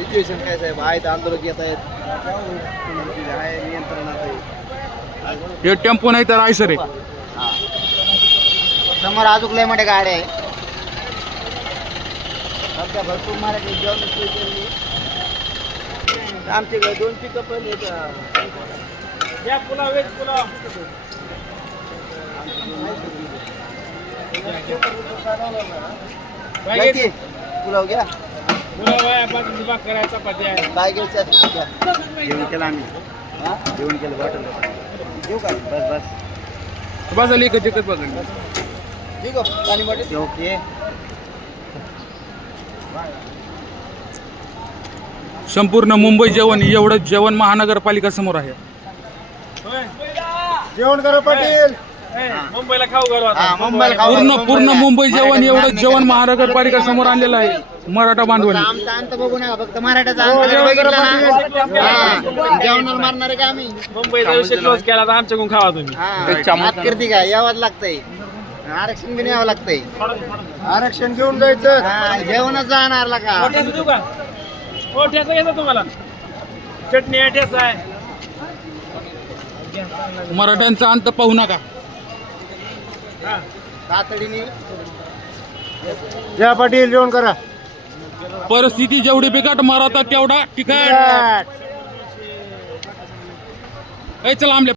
Situation काय साहेब आहेत, आंदोलक येत आहेत, आहे नियंत्रणात आहे. हे टेम्पो नाही तर आयसर आहे. समोर अजून लय मोठ्या गाड्या आहे. आमच्या भरपूर मराठी जेवण सोय केली. आमच्याकडे 2 पिकअप पुलाव घ्या. काय घ्यायचं जेवण केलं आम्ही. जेवण केलं बॉटल देऊ का? बस बाजूला एकच बाजूला ठीक आहे. पाणी बॉटल ओके. संपूर्ण मुंबई जेवण एवढं जेवण महानगरपालिका समोर आहे. जेवण करा पाटील. मुंबईला खाऊ घालू पूर्ण मुंबई जेवण एवढं जेवण महानगरपालिका समोर आणलेलं आहे. मराठा बांधवांनी आमचा अंत बघू नका, फक्त मराठाचा जेवणाला मारणार आहे का आम्ही? मुंबईचा विषय क्लोज केला तर आमच्याकडून खावा तुम्ही. करते का? यावंच लागतंय. आरक्षण बी न्यावं लागतंय. आरक्षण घेऊन जायचं. जेवणच जाणार का? ठेचा देऊ का? हो ठेचा घेतो तुम्हाला. चटणी आहे, ठेचा आहे. मराठ्यांचा अंत पाहू नका. तातडीने या पाटील जेवण करा. परिस्थिती जेवढी बिकट मराठा तेवढा तिकट. चला आमल्या